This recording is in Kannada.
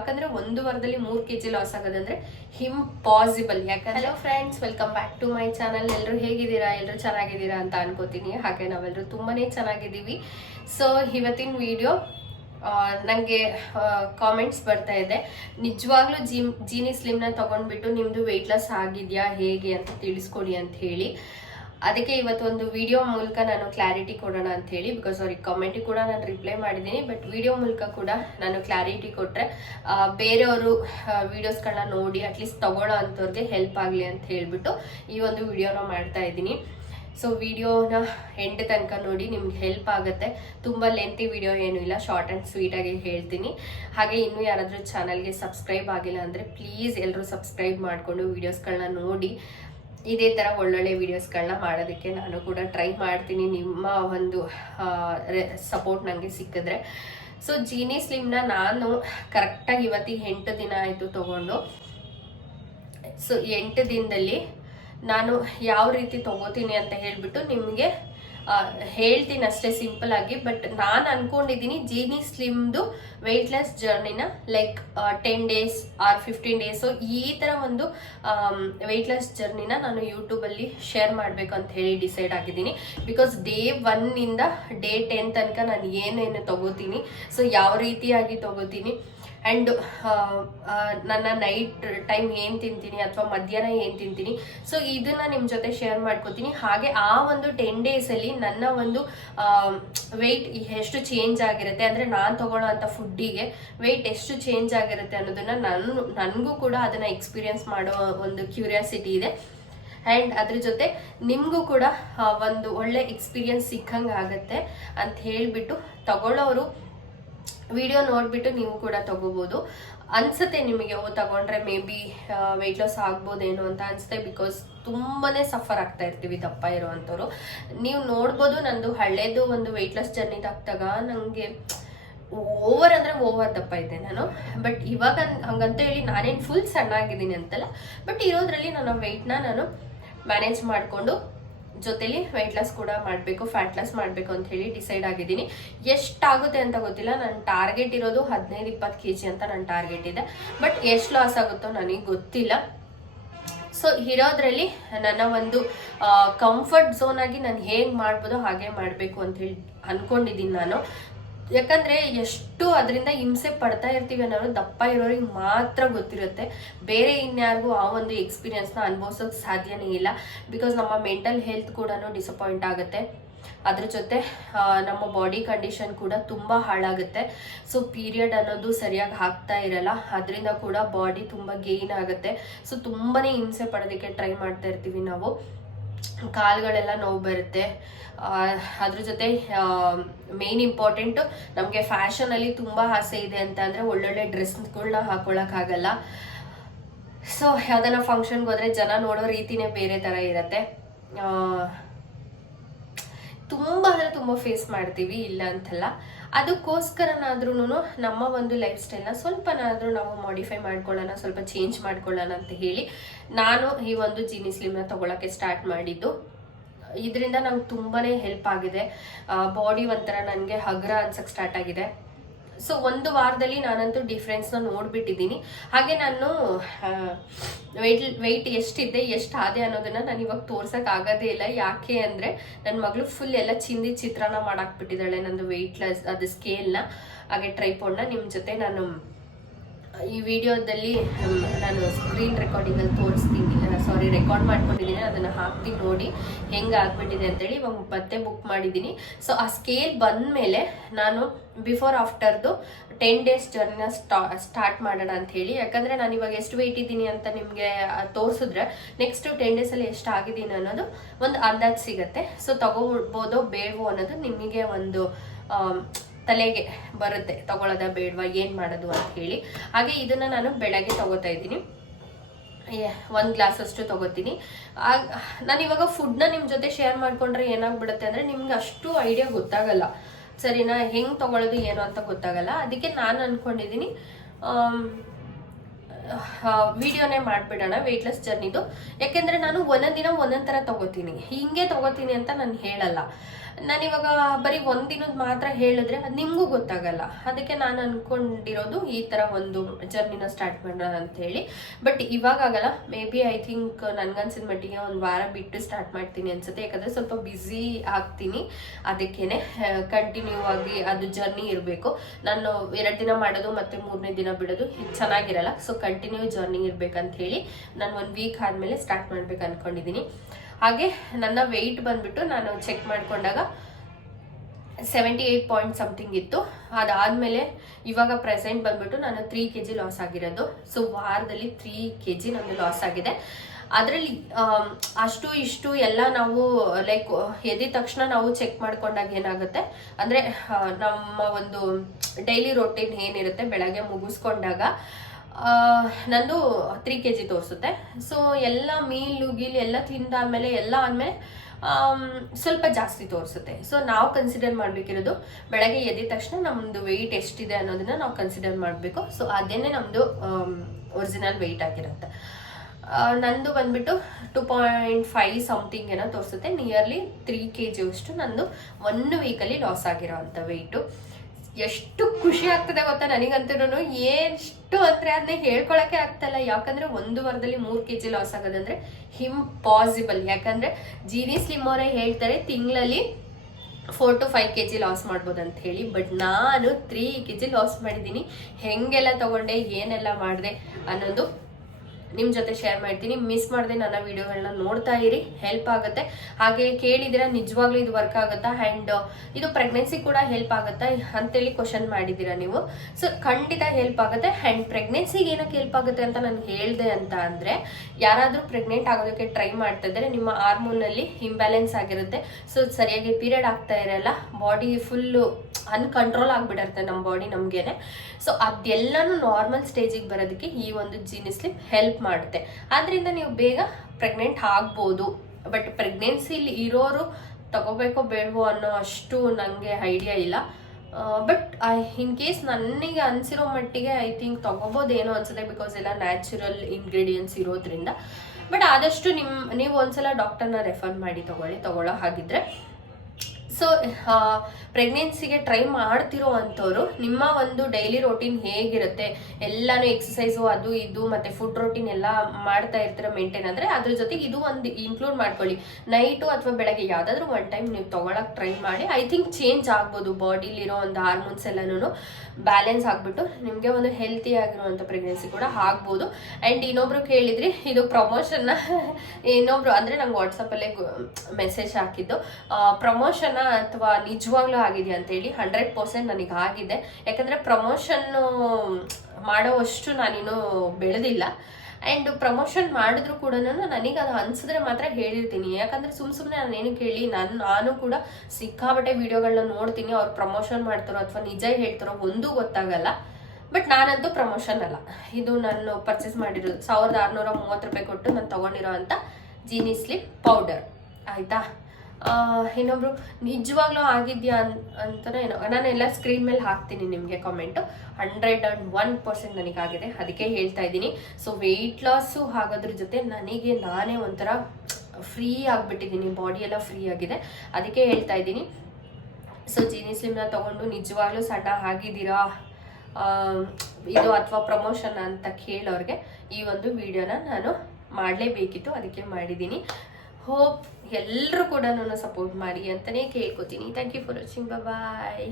ಯಾಕಂದ್ರೆ 1 ವಾರದಲ್ಲಿ 3 kg ಲಾಸ್ ಆಗೋದಂದ್ರೆ ಇಂಪಾಸಿಬಲ್. ಯಾಕಂದ್ರೆ hello friends, welcome back to my channel. ಎಲ್ಲರೂ ಹೇಗಿದ್ದೀರಾ? ಎಲ್ಲರೂ ಚೆನ್ನಾಗಿದ್ದೀರಾ ಅಂತ ಅನ್ಕೋತೀನಿ. ಹಾಗೆ ನಾವೆಲ್ಲರೂ ತುಂಬಾನೇ ಚೆನ್ನಾಗಿದ್ದೀವಿ. ಸೊ ಇವತ್ತಿನ ವಿಡಿಯೋ ನನಗೆ ಕಾಮೆಂಟ್ಸ್ ಬರ್ತಾ ಇದೆ, ನಿಜವಾಗ್ಲೂ ಜೀನಿ ಸ್ಲಿಮ್ನ ತಗೊಂಡ್ಬಿಟ್ಟು ನಿಮ್ದು ವೆಯ್ಟ್ ಲಾಸ್ ಆಗಿದೆಯಾ ಹೇಗೆ ಅಂತ ತಿಳಿಸ್ಕೊಡಿ ಅಂತ ಹೇಳಿ. ಅದಕ್ಕೆ ಇವತ್ತೊಂದು ವಿಡಿಯೋ ಮೂಲಕ ನಾನು ಕ್ಲಾರಿಟಿ ಕೊಡೋಣ ಅಂತ ಹೇಳಿ. ಬಿಕಾಸ್ ಅವ್ರಿಗೆ ಕಮೆಂಟಿಗೆ ಕೂಡ ನಾನು ರಿಪ್ಲೈ ಮಾಡಿದ್ದೀನಿ, ಬಟ್ ವಿಡಿಯೋ ಮೂಲಕ ಕೂಡ ನಾನು ಕ್ಲಾರಿಟಿ ಕೊಟ್ಟರೆ ಬೇರೆಯವರು ವಿಡಿಯೋಸ್ಗಳನ್ನ ನೋಡಿ ಅಟ್ಲೀಸ್ಟ್ ತಗೊಳ್ಳೋ ಅಂಥವ್ರಿಗೆ ಹೆಲ್ಪ್ ಆಗಲಿ ಅಂತ ಹೇಳಿಬಿಟ್ಟು ಈ ಒಂದು ವಿಡಿಯೋನ ಮಾಡ್ತಾ ಇದ್ದೀನಿ. ಸೊ ವಿಡಿಯೋನ ಎಂಡ್ ತನಕ ನೋಡಿ, ನಿಮ್ಗೆ ಹೆಲ್ಪ್ ಆಗುತ್ತೆ. ತುಂಬ ಲೆಂತಿ ವಿಡಿಯೋ ಏನೂ ಇಲ್ಲ, ಶಾರ್ಟ್ ಆ್ಯಂಡ್ ಸ್ವೀಟಾಗಿ ಹೇಳ್ತೀನಿ. ಹಾಗೆ ಇನ್ನೂ ಯಾರಾದರೂ ಚಾನಲ್ಗೆ ಸಬ್ಸ್ಕ್ರೈಬ್ ಆಗಿಲ್ಲ ಅಂದರೆ ಪ್ಲೀಸ್ ಎಲ್ಲರೂ ಸಬ್ಸ್ಕ್ರೈಬ್ ಮಾಡಿಕೊಂಡು ವಿಡಿಯೋಸ್ಗಳನ್ನ ನೋಡಿ ಇದೇ ಥರ ಒಳ್ಳೊಳ್ಳೆ ವಿಡಿಯೋಸ್ಗಳನ್ನ ಮಾಡೋದಕ್ಕೆ ನಾನು ಕೂಡ ಟ್ರೈ ಮಾಡ್ತೀನಿ, ನಿಮ್ಮ ಒಂದು ಸಪೋರ್ಟ್ ನನಗೆ ಸಿಕ್ಕಿದ್ರೆ. ಸೊ ಜೀನಿ ಸ್ಲಿಮ್ನ ನಾನು ಕರೆಕ್ಟಾಗಿ ಇವತ್ತಿಗೆ 8 ದಿನ ಆಯಿತು ತೊಗೊಂಡು. ಸೊ 8 ದಿನದಲ್ಲಿ ನಾನು ಯಾವ ರೀತಿ ತಗೋತೀನಿ ಅಂತ ಹೇಳಿಬಿಟ್ಟು ನಿಮಗೆ ಹೇಳ್ತೀನಿ ಅಷ್ಟೇ ಸಿಂಪಲ್ ಆಗಿ. ಬಟ್ ನಾನು ಅನ್ಕೊಂಡಿದ್ದೀನಿ ಜೀನಿ ಸ್ಲಿಮ್ದು ವೆಯ್ಟ್ ಲಾಸ್ ಜರ್ನಿನ ಲೈಕ್ 10 days ಆರ್ 15 days ಈ ಥರ ಒಂದು ವೆಯ್ಟ್ ಲಾಸ್ ಜರ್ನಿನ ನಾನು ಯೂಟ್ಯೂಬಲ್ಲಿ ಶೇರ್ ಮಾಡಬೇಕು ಅಂತ ಹೇಳಿ ಡಿಸೈಡ್ ಆಗಿದ್ದೀನಿ. ಬಿಕಾಸ್ Day 1 ಇಂದ Day 10 ತನಕ ನಾನು ಏನೇನು ತಗೋತೀನಿ, ಸೊ ಯಾವ ರೀತಿಯಾಗಿ ತಗೋತೀನಿ, ಆ್ಯಂಡ್ ನನ್ನ ನೈಟ್ ಟೈಮ್ ಏನು ತಿಂತೀನಿ ಅಥವಾ ಮಧ್ಯಾಹ್ನ ಏನು ತಿಂತೀನಿ, ಸೊ ಇದನ್ನ ನಿಮ್ಮ ಜೊತೆ ಶೇರ್ ಮಾಡ್ಕೋತೀನಿ. ಹಾಗೆ ಆ ಒಂದು 10 days ನನ್ನ ಒಂದು ವೆಯ್ಟ್ ಎಷ್ಟು ಚೇಂಜ್ ಆಗಿರುತ್ತೆ, ಅಂದರೆ ನಾನು ತಗೊಳ್ಳೋ ಅಂಥ ಫುಡ್ಡಿಗೆ ವೆಯ್ಟ್ ಎಷ್ಟು ಚೇಂಜ್ ಆಗಿರುತ್ತೆ ಅನ್ನೋದನ್ನ ನನಗೂ ಕೂಡ ಅದನ್ನು ಎಕ್ಸ್ಪೀರಿಯನ್ಸ್ ಮಾಡೋ ಒಂದು ಕ್ಯೂರಿಯಾಸಿಟಿ ಇದೆ. ಆ್ಯಂಡ್ ಅದ್ರ ಜೊತೆ ನಿಮಗೂ ಕೂಡ ಒಂದು ಒಳ್ಳೆ ಎಕ್ಸ್ಪೀರಿಯನ್ಸ್ ಸಿಕ್ಕಂಗೆ ಆಗುತ್ತೆ ಅಂತ ಹೇಳಿಬಿಟ್ಟು ತಗೊಳ್ಳೋರು ವಿಡಿಯೋ ನೋಡಿಬಿಟ್ಟು ನೀವು ಕೂಡ ತಗೋಬೋದು ಅನ್ಸುತ್ತೆ. ನಿಮಗೆ ತಗೊಂಡ್ರೆ ಮೇ ಬಿ ವೆಯ್ಟ್ ಲಾಸ್ ಆಗ್ಬೋದೇನೋ ಅಂತ ಅನಿಸುತ್ತೆ. ಬಿಕಾಸ್ ತುಂಬಾ ಸಫರ್ ಆಗ್ತಾ ಇರ್ತೀವಿ ದಪ್ಪ ಇರೋವಂಥವ್ರು. ನೀವು ನೋಡ್ಬೋದು, ನಂದು ಹಳೇದು ಒಂದು ವೆಯ್ಟ್ ಲಾಸ್ ಜರ್ನಿ ತಗ್ದಾಗ ನನಗೆ ಓವರ್ ಅಂದರೆ ಓವರ್ ದಪ್ಪ ಇದ್ದೆ ನಾನು. ಬಟ್ ಇವಾಗ ಹಂಗಂತ ಹೇಳಿ ನಾನೇನು ಫುಲ್ ಸಣ್ಣ ಆಗಿದ್ದೀನಿ ಅಂತಲ್ಲ, ಬಟ್ ಇರೋದ್ರಲ್ಲಿ ನನ್ನ ವೆಯ್ಟ್ನ ನಾನು ಮ್ಯಾನೇಜ್ ಮಾಡಿಕೊಂಡು ಜೊತೆಲಿ ವೆಯ್ಟ್ ಲಾಸ್ ಕೂಡ ಮಾಡಬೇಕು, ಫ್ಯಾಟ್ ಲಾಸ್ ಮಾಡಬೇಕು ಅಂತ ಹೇಳಿ ಡಿಸೈಡ್ ಆಗಿದ್ದೀನಿ. ಎಷ್ಟಾಗುತ್ತೆ ಅಂತ ಗೊತ್ತಿಲ್ಲ, ನನ್ನ ಟಾರ್ಗೆಟ್ ಇರೋದು 15-20 kg ಅಂತ ನನ್ನ ಟಾರ್ಗೆಟ್ ಇದೆ. ಬಟ್ ಎಷ್ಟು ಲಾಸ್ ಆಗುತ್ತೋ ನನಗೆ ಗೊತ್ತಿಲ್ಲ. ಸೊ ಇರೋದ್ರಲ್ಲಿ ನನ್ನ ಒಂದು ಕಂಫರ್ಟ್ ಝೋನ್ ಆಗಿ ನಾನು ಹೇಗೆ ಮಾಡ್ಬೋದೋ ಹಾಗೆ ಮಾಡಬೇಕು ಅಂತ ಹೇಳಿ ಅನ್ಕೊಂಡಿದ್ದೀನಿ ನಾನು. ಯಾಕಂದರೆ ಎಷ್ಟು ಅದರಿಂದ ಹಿಂಸೆ ಪಡ್ತಾ ಇರ್ತೀವಿ ಅನ್ನೋದು ದಪ್ಪ ಇರೋರಿಗೆ ಮಾತ್ರ ಗೊತ್ತಿರುತ್ತೆ. ಬೇರೆ ಇನ್ಯಾರಿಗೂ ಆ ಒಂದು ಎಕ್ಸ್ಪೀರಿಯನ್ಸ್ನ ಅನುಭವಿಸೋಕೆ ಸಾಧ್ಯನೇ ಇಲ್ಲ. ಬಿಕಾಸ್ ನಮ್ಮ ಮೆಂಟಲ್ ಹೆಲ್ತ್ ಕೂಡ ಡಿಸಪಾಯಿಂಟ್ ಆಗುತ್ತೆ. ಅದ್ರ ಜೊತೆ ನಮ್ಮ ಬಾಡಿ ಕಂಡೀಷನ್ ಕೂಡ ತುಂಬ ಹಾಳಾಗುತ್ತೆ. ಸೊ ಪೀರಿಯಡ್ ಅನ್ನೋದು ಸರಿಯಾಗಿ ಆಗ್ತಾ ಇರಲ್ಲ, ಅದರಿಂದ ಕೂಡ ಬಾಡಿ ತುಂಬ ಗೇನ್ ಆಗುತ್ತೆ. ಸೊ ತುಂಬಾ ಹಿಂಸೆ ಪಡೋದಕ್ಕೆ ಟ್ರೈ ಮಾಡ್ತಾ ಇರ್ತೀವಿ ನಾವು. ಕಾಲುಗಳೆಲ್ಲ ನೋವು ಬರುತ್ತೆ. ಅದ್ರ ಜೊತೆ ಮೇನ್ ಇಂಪಾರ್ಟೆಂಟು, ನಮಗೆ ಫ್ಯಾಷನಲ್ಲಿ ತುಂಬ ಆಸೆ ಇದೆ ಅಂತ ಅಂದರೆ ಒಳ್ಳೊಳ್ಳೆ ಡ್ರೆಸ್ಗಳನ್ನ ಹಾಕೊಳ್ಳೋಕ್ಕಾಗಲ್ಲ. ಸೊ ಯಾವ್ದಾನ ಫಂಕ್ಷನ್ಗೆ ಹೋದರೆ ಜನ ನೋಡೋ ರೀತಿನೇ ಬೇರೆ ಥರ ಇರುತ್ತೆ. ತುಂಬ ಅಂದರೆ ತುಂಬ ಫೇಸ್ ಮಾಡ್ತೀವಿ, ಇಲ್ಲ ಅಂತಲ್ಲ. ಅದಕ್ಕೋಸ್ಕರನಾದ್ರೂ ನಮ್ಮ ಒಂದು ಲೈಫ್ ಸ್ಟೈಲ್ನ ಸ್ವಲ್ಪನಾದರೂ ನಾವು ಮಾಡಿಫೈ ಮಾಡ್ಕೊಳ್ಳೋಣ, ಸ್ವಲ್ಪ ಚೇಂಜ್ ಮಾಡ್ಕೊಳ್ಳೋಣ ಅಂತ ಹೇಳಿ ನಾನು ಈ ಒಂದು ಜೀನಿ ಸ್ಲಿಮ್ನ ತೊಗೊಳಕ್ಕೆ ಸ್ಟಾರ್ಟ್ ಮಾಡಿದ್ದು. ಇದರಿಂದ ನಂಗೆ ತುಂಬಾ ಹೆಲ್ಪ್ ಆಗಿದೆ. ಬಾಡಿ ಒಂಥರ ನನಗೆ ಹಗುರ ಅನ್ಸಕ್ಕೆ ಸ್ಟಾರ್ಟ್ ಆಗಿದೆ. ಸೊ 1 ವಾರದಲ್ಲಿ ನಾನಂತೂ ಡಿಫ್ರೆನ್ಸ್ನ ನೋಡಿಬಿಟ್ಟಿದ್ದೀನಿ. ಹಾಗೆ ನಾನು ವೆಯ್ಟ್ ಎಷ್ಟಿದೆ ಎಷ್ಟು ಆದೆ ಅನ್ನೋದನ್ನು ನಾನು ಇವಾಗ ತೋರ್ಸೋಕೆ ಆಗೋದೇ ಇಲ್ಲ. ಯಾಕೆ ಅಂದರೆ ನನ್ನ ಮಗಳು ಫುಲ್ ಎಲ್ಲ ಚಿಂದಿ ಚಿತ್ರಾನ್ನ ಮಾಡಾಕ್ಬಿಟ್ಟಿದ್ದಾಳೆ ನಂದು ವೆಯ್ಟ್ ಲಾಸ್ ಅದು ಸ್ಕೇಲ್ನ. ಹಾಗೆ ಟ್ರೈಪಾಡ್ನ ನಿಮ್ಮ ಜೊತೆ ನಾನು ಈ ವಿಡಿಯೋದಲ್ಲಿ ನಾನು ಸ್ಕ್ರೀನ್ ರೆಕಾರ್ಡಿಂಗಲ್ಲಿ ತೋರಿಸ್ತೀನಿ, ರೆಕಾರ್ಡ್ ಮಾಡ್ಕೊಂಡಿದ್ದೀನಿ, ಅದನ್ನು ಹಾಕ್ತೀನಿ ನೋಡಿ ಹೆಂಗೆ ಆಗ್ಬಿಟ್ಟಿದೆ ಅಂತೇಳಿ. ಇವಾಗ ಮತ್ತೆ ಬುಕ್ ಮಾಡಿದ್ದೀನಿ. ಸೊ ಆ ಸ್ಕೇಲ್ ಬಂದಮೇಲೆ ನಾನು ಬಿಫೋರ್ ಆಫ್ಟರ್ದು 10 days ಜರ್ನಿನ ಸ್ಟಾರ್ಟ್ ಮಾಡೋಣ ಅಂತ ಹೇಳಿ. ಯಾಕಂದರೆ ನಾನು ಇವಾಗ ಎಷ್ಟು ವೆಯ್ಟ್ ಇದ್ದೀನಿ ಅಂತ ನಿಮಗೆ ತೋರಿಸಿದ್ರೆ ನೆಕ್ಸ್ಟ್ 10 days ಎಷ್ಟು ಆಗಿದ್ದೀನಿ ಅನ್ನೋದು ಒಂದು ಅಂದಾಜು ಸಿಗುತ್ತೆ. ಸೊ ತಗೋಬೋದೋ ಬೇಡವೋ ಅನ್ನೋದು ನಿಮಗೆ ಒಂದು ತಲೆಗೆ ಬರುತ್ತೆ, ತಗೊಳ್ಳೋದ ಬೇಡವಾ ಏನು ಮಾಡೋದು ಅಂತ ಹೇಳಿ. ಹಾಗೆ ಇದನ್ನು ನಾನು ಬೆಳಗ್ಗೆ ತಗೋತಾ ಇದ್ದೀನಿ, 1 glass ಅಷ್ಟು ತಗೋತೀನಿ. ನಾನು ಇವಾಗ ಫುಡ್ನ ನಿಮ್ಮ ಜೊತೆ ಶೇರ್ ಮಾಡ್ಕೊಂಡ್ರೆ ಏನಾಗ್ಬಿಡುತ್ತೆ ಅಂದರೆ ನಿಮ್ಗೆ ಅಷ್ಟು ಐಡಿಯಾ ಗೊತ್ತಾಗಲ್ಲ, ಸರಿನಾ, ಹೆಂಗೆ ತಗೊಳ್ಳೋದು ಏನು ಅಂತ ಗೊತ್ತಾಗಲ್ಲ. ಅದಕ್ಕೆ ನಾನು ಅಂದ್ಕೊಂಡಿದ್ದೀನಿ ವಿಡಿಯೋನೇ ಮಾಡಿಬಿಡೋಣ ವೆಯ್ಟ್ ಲಾಸ್ ಜರ್ನಿದು. ಯಾಕೆಂದರೆ ನಾನು ಒಂದೊಂದು ದಿನ ಒಂದೊಂದು ಥರ ತೊಗೋತೀನಿ, ಹಿಂಗೆ ತೊಗೋತೀನಿ ಅಂತ ನಾನು ಹೇಳಲ್ಲ. ನಾನಿವಾಗ ಬರೀ ಒಂದಿನದ ಮಾತ್ರ ಹೇಳಿದ್ರೆ ಅದು ನಿಮಗೂ ಗೊತ್ತಾಗಲ್ಲ. ಅದಕ್ಕೆ ನಾನು ಅನ್ಕೊಂಡಿರೋದು ಈ ಥರ ಒಂದು ಜರ್ನಿನ ಸ್ಟಾರ್ಟ್ ಮಾಡೋಣ ಅಂತ ಹೇಳಿ. ಬಟ್ ಇವಾಗ ಆಗಲ್ಲ, ಮೇ ಬಿ ಐ ಥಿಂಕ್ ನನ್ಗನ್ಸಿದ ಮಟ್ಟಿಗೆ ಒಂದು ವಾರ ಬಿಟ್ಟು ಸ್ಟಾರ್ಟ್ ಮಾಡ್ತೀನಿ ಅನ್ಸುತ್ತೆ. ಯಾಕಂದರೆ ಸ್ವಲ್ಪ ಬ್ಯುಸಿ ಆಗ್ತೀನಿ, ಅದಕ್ಕೇನೆ ಕಂಟಿನ್ಯೂ ಆಗಿ ಅದು ಜರ್ನಿ ಇರಬೇಕು. ನಾನು 2 ದಿನ ಮಾಡೋದು ಮತ್ತು 3ನೇ ದಿನ ಬಿಡೋದು ಇದು ಚೆನ್ನಾಗಿರಲ್ಲ. ಸೊ ಕಂಟಿನ್ಯೂ ಜರ್ನಿ ಇರ್ಬೇಕಂತ ಹೇಳಿ ನಾನು 1 ವೀಕ್ ಆದಮೇಲೆ ಸ್ಟಾರ್ಟ್ ಮಾಡ್ಬೇಕು ಅಂದ್ಕೊಂಡಿದ್ದೀನಿ. ಹಾಗೆ ನನ್ನ ವೆಯ್ಟ್ ಬಂದ್ಬಿಟ್ಟು ನಾನು ಚೆಕ್ ಮಾಡ್ಕೊಂಡಾಗ 78 ಪಾಯಿಂಟ್ ಸಮಥಿಂಗ್ ಇತ್ತು. ಅದಾದಮೇಲೆ ಇವಾಗ ಪ್ರೆಸೆಂಟ್ ಬಂದ್ಬಿಟ್ಟು ನಾನು 3 kg ಲಾಸ್ ಆಗಿರೋದು. ಸೊ ವಾರದಲ್ಲಿ 3 kg ನಮಗೆ ಲಾಸ್ ಆಗಿದೆ. ಅದರಲ್ಲಿ ಅಷ್ಟು ಇಷ್ಟು ಎಲ್ಲ ನಾವು ಲೈಕ್ ಎದ್ದ ತಕ್ಷಣ ನಾವು ಚೆಕ್ ಮಾಡ್ಕೊಂಡಾಗ ಏನಾಗುತ್ತೆ ಅಂದರೆ ನಮ್ಮ ಒಂದು ಡೈಲಿ ರೊಟೀನ್ ಏನಿರುತ್ತೆ ಬೆಳಗ್ಗೆ ಮುಗಿಸ್ಕೊಂಡಾಗ ನಂದು 3 kg ತೋರಿಸುತ್ತೆ. ಸೊ ಎಲ್ಲ ಗೀಲ್ ಎಲ್ಲ ತಿಂದಾದ್ಮೇಲೆ ಎಲ್ಲ ಆದಮೇಲೆ ಸ್ವಲ್ಪ ಜಾಸ್ತಿ ತೋರಿಸುತ್ತೆ. ಸೊ ನಾವು ಕನ್ಸಿಡರ್ ಮಾಡಬೇಕಿರೋದು ಬೆಳಗ್ಗೆ ಎದ್ದ ತಕ್ಷಣ ನಮ್ಮದು ವೆಯ್ಟ್ ಎಷ್ಟಿದೆ ಅನ್ನೋದನ್ನ ನಾವು ಕನ್ಸಿಡರ್ ಮಾಡಬೇಕು. ಸೊ ಅದೇನೆ ನಮ್ಮದು ಒರಿಜಿನಲ್ ವೆಯ್ಟ್ ಆಗಿರುತ್ತೆ. ನಂದು ಬಂದ್ಬಿಟ್ಟು 2.5 ಸಮಥಿಂಗ್ ಏನೋ ತೋರಿಸುತ್ತೆ. ನಿಯರ್ಲಿ 3 kg ಅಷ್ಟು ನಂದು 1 ವೀಕಲ್ಲಿ ಲಾಸ್ ಆಗಿರೋ ಅಂಥ ವೆಯ್ಟು. ಎಷ್ಟು ಖುಷಿ ಆಗ್ತದೆ ಗೊತ್ತಾ ನನಗಂತೂ. ಎಷ್ಟು ಅಂದರೆ ಅದನ್ನೇ ಹೇಳ್ಕೊಳಕ್ಕೆ ಆಗ್ತಾಯಿಲ್ಲ. ಯಾಕಂದರೆ 1 ವಾರದಲ್ಲಿ 3 kg ಲಾಸ್ ಆಗೋದಂದ್ರೆ ಇಂಪಾಸಿಬಲ್. ಯಾಕಂದರೆ ಜೀನಿ ಸ್ಲಿಮ್ ಅವರೇ ಹೇಳ್ತಾರೆ ತಿಂಗಳಲ್ಲಿ 4 to 5 kg ಲಾಸ್ ಮಾಡ್ಬೋದು ಅಂತ ಹೇಳಿ. ಬಟ್ ನಾನು 3 kg ಲಾಸ್ ಮಾಡಿದ್ದೀನಿ. ಹೆಂಗೆಲ್ಲ ತಗೊಂಡೆ, ಏನೆಲ್ಲ ಮಾಡಿದೆ ಅನ್ನೋದು ನಿಮ್ಮ ಜೊತೆ ಶೇರ್ ಮಾಡ್ತೀನಿ. ಮಿಸ್ ಮಾಡದೆ ನನ್ನ ವಿಡಿಯೋಗಳನ್ನ ನೋಡ್ತಾ ಇರಿ, ಹೆಲ್ಪ್ ಆಗುತ್ತೆ. ಹಾಗೆ ಕೇಳಿದ್ದೀರಾ ನಿಜವಾಗ್ಲೂ ಇದು ವರ್ಕ್ ಆಗುತ್ತಾ ಆ್ಯಂಡ್ ಇದು ಪ್ರೆಗ್ನೆನ್ಸಿ ಕೂಡ ಹೆಲ್ಪ್ ಆಗುತ್ತಾ ಅಂತೇಳಿ ಕ್ವಶನ್ ಮಾಡಿದ್ದೀರಾ ನೀವು. ಸೊ ಖಂಡಿತ ಹೆಲ್ಪ್ ಆಗುತ್ತೆ. ಆ್ಯಂಡ್ ಪ್ರೆಗ್ನೆನ್ಸಿಗೆ ಏನಕ್ಕೆ ಹೆಲ್ಪ್ ಆಗುತ್ತೆ ಅಂತ ನಾನು ಹೇಳಿದೆ ಅಂತ ಅಂದರೆ, ಯಾರಾದರೂ ಪ್ರೆಗ್ನೆಂಟ್ ಆಗೋದಕ್ಕೆ ಟ್ರೈ ಮಾಡ್ತಾ ಇದ್ದಾರೆ, ನಿಮ್ಮ ಹಾರ್ಮೋನಲ್ಲಿ ಇಂಬ್ಯಾಲೆನ್ಸ್ ಆಗಿರುತ್ತೆ. ಸೊ ಸರಿಯಾಗಿ ಪೀರಿಯಡ್ ಆಗ್ತಾ ಇರಲ್ಲ, ಬಾಡಿ ಫುಲ್ಲು ಅನ್ಕಂಟ್ರೋಲ್ ಆಗಿಬಿಟ್ಟಿರುತ್ತೆ ನಮ್ಮ ಬಾಡಿ ನಮಗೇನೆ. ಸೊ ಅದೆಲ್ಲನೂ ನಾರ್ಮಲ್ ಸ್ಟೇಜಿಗೆ ಬರೋದಕ್ಕೆ ಈ ಒಂದು ಜೀನಿ ಸ್ಲಿಮ್ ಹೆಲ್ಪ್ ಮಾಡುತ್ತೆ. ಆದ್ರಿಂದ ನೀವು ಬೇಗ ಪ್ರೆಗ್ನೆಂಟ್ ಆಗ್ಬೋದು. ಬಟ್ ಪ್ರೆಗ್ನೆನ್ಸಿಲಿ ಇರೋರು ತಗೋಬೇಕೋ ಬೇಡವೋ ಅನ್ನೋ ಅಷ್ಟು ನನಗೆ ಐಡಿಯಾ ಇಲ್ಲ. ಬಟ್ ಇನ್ ಕೇಸ್ ನನಗೆ ಅನಿಸಿರೋ ಮಟ್ಟಿಗೆ ಐ ಥಿಂಕ್ ತಗೋಬೋದೇನೋ ಅನ್ಸುತ್ತೆ, ಬಿಕಾಸ್ ಎಲ್ಲ ನ್ಯಾಚುರಲ್ ಇಂಗ್ರೀಡಿಯೆಂಟ್ಸ್ ಇರೋದ್ರಿಂದ. ಬಟ್ ಆದಷ್ಟು ನೀವು ಒಂದ್ಸಲ ಡಾಕ್ಟರ್ನ ರೆಫರ್ ಮಾಡಿ ತಗೊಳ್ಳೋ ಹಾಗಿದ್ರೆ. ಸೊ ಪ್ರೆಗ್ನೆನ್ಸಿಗೆ ಟ್ರೈ ಮಾಡ್ತಿರೋ ಅಂಥವ್ರು ನಿಮ್ಮ ಒಂದು ಡೈಲಿ ರೋಟೀನ್ ಹೇಗಿರುತ್ತೆ, ಎಲ್ಲಾನು ಎಕ್ಸಸೈಸು ಅದು ಇದು ಮತ್ತು ಫುಡ್ ರೋಟೀನ್ ಎಲ್ಲ ಮಾಡ್ತಾ ಇರ್ತೀರ ಮೇಂಟೈನ್ ಅಂದರೆ, ಅದ್ರ ಜೊತೆಗೆ ಇದು ಒಂದು ಇನ್ಕ್ಲೂಡ್ ಮಾಡ್ಕೊಳ್ಳಿ. ನೈಟು ಅಥವಾ ಬೆಳಗ್ಗೆ ಯಾವುದಾದ್ರೂ 1 ಟೈಮ್ ನೀವು ತೊಗೊಳಕ್ಕೆ ಟ್ರೈ ಮಾಡಿ. ಐ ಥಿಂಕ್ ಚೇಂಜ್ ಆಗ್ಬೋದು, ಬಾಡಿಲಿರೋ ಒಂದು ಹಾರ್ಮೋನ್ಸ್ ಎಲ್ಲನೂ ಬ್ಯಾಲೆನ್ಸ್ ಆಗಿಬಿಟ್ಟು ನಿಮಗೆ ಒಂದು ಹೆಲ್ತಿ ಆಗಿರುವಂಥ ಪ್ರೆಗ್ನೆನ್ಸಿ ಕೂಡ ಆಗ್ಬೋದು. ಆ್ಯಂಡ್ ಇನ್ನೊಬ್ರು ಕೇಳಿದ್ರಿ, ಇದು ಪ್ರಮೋಷನ್ನ ಇನ್ನೊಬ್ರು ಅಂದರೆ ನಂಗೆ ವಾಟ್ಸಪ್ಪಲ್ಲೇ ಮೆಸೇಜ್ ಹಾಕಿದ್ದು, ಪ್ರಮೋಷನ್ನ ಅಥವಾ ನಿಜವಾಗ್ಲೂ ಆಗಿದೆಯಾ ಅಂತೇಳಿ. 100% ನನಗೆ ಆಗಿದೆ. ಯಾಕಂದರೆ ಪ್ರಮೋಷನ್ನು ಮಾಡೋವಷ್ಟು ನಾನಿನ್ನೂ ಬೆಳೆದಿಲ್ಲ. ಆ್ಯಂಡ್ ಪ್ರಮೋಷನ್ ಮಾಡಿದ್ರು ಕೂಡ ನನಗೆ ಅದು ಅನ್ಸಿದ್ರೆ ಮಾತ್ರ ಹೇಳಿರ್ತೀನಿ. ಯಾಕಂದರೆ ಸುಮ್ಮನೆ ನಾನೇನು ಕೇಳಿ ನಾನು ಕೂಡ ಸಿಕ್ಕಾಬಟ್ಟೆ ವಿಡಿಯೋಗಳನ್ನ ನೋಡ್ತೀನಿ. ಅವ್ರು ಪ್ರಮೋಷನ್ ಮಾಡ್ತಾರೋ ಅಥವಾ ನಿಜ ಹೇಳ್ತಾರೋ ಒಂದೂ ಗೊತ್ತಾಗಲ್ಲ. ಬಟ್ ನಾನಂತೂ ಪ್ರಮೋಷನ್ ಅಲ್ಲ, ಇದು ನಾನು ಪರ್ಚೇಸ್ ಮಾಡಿರೋದು 1630 ರೂಪಾಯಿ ಕೊಟ್ಟು ನಾನು ತೊಗೊಂಡಿರೋ ಅಂಥ ಜೀನಿ ಸ್ಲಿಮ್ ಪೌಡರ್. ಆಯಿತಾ? ಇನ್ನೊಬ್ರು ನಿಜವಾಗ್ಲೂ ಆಗಿದ್ಯಾ ಅಂತಾನೆ ಏನೋ, ನಾನೆಲ್ಲ ಸ್ಕ್ರೀನ್ ಮೇಲೆ ಹಾಕ್ತೀನಿ ನಿಮಗೆ ಕಮೆಂಟು. 101% ನನಗಾಗಿದೆ, ಅದಕ್ಕೆ ಹೇಳ್ತಾ ಇದ್ದೀನಿ. ಸೊ ವೆಯ್ಟ್ ಲಾಸು ಆಗೋದ್ರ ಜೊತೆ ನಾನೇ ಒಂಥರ ಫ್ರೀ ಆಗಿಬಿಟ್ಟಿದ್ದೀನಿ, ಬಾಡಿ ಎಲ್ಲ ಫ್ರೀ ಆಗಿದೆ, ಅದಕ್ಕೆ ಹೇಳ್ತಾ ಇದ್ದೀನಿ. ಸೊ ಜೀನಿ ಸ್ಲಿಮ್ನ ತೊಗೊಂಡು ನಿಜವಾಗ್ಲೂ ಸಣ್ಣ ಆಗಿದ್ದೀರಾ ಇದು ಅಥವಾ ಪ್ರಮೋಷನ್ ಅಂತ ಕೇಳೋರಿಗೆ ಈ ಒಂದು ವಿಡಿಯೋನ ನಾನು ಮಾಡಲೇಬೇಕಿತ್ತು, ಅದಕ್ಕೆ ಮಾಡಿದ್ದೀನಿ. ಹೋಪ್ ಎಲ್ಲರೂ ಕೂಡ ನನ್ನ ಸಪೋರ್ಟ್ ಮಾಡಿ ಅಂತಲೇ ಕೇಳ್ಕೊತೀನಿ. Thank you for watching. Bye.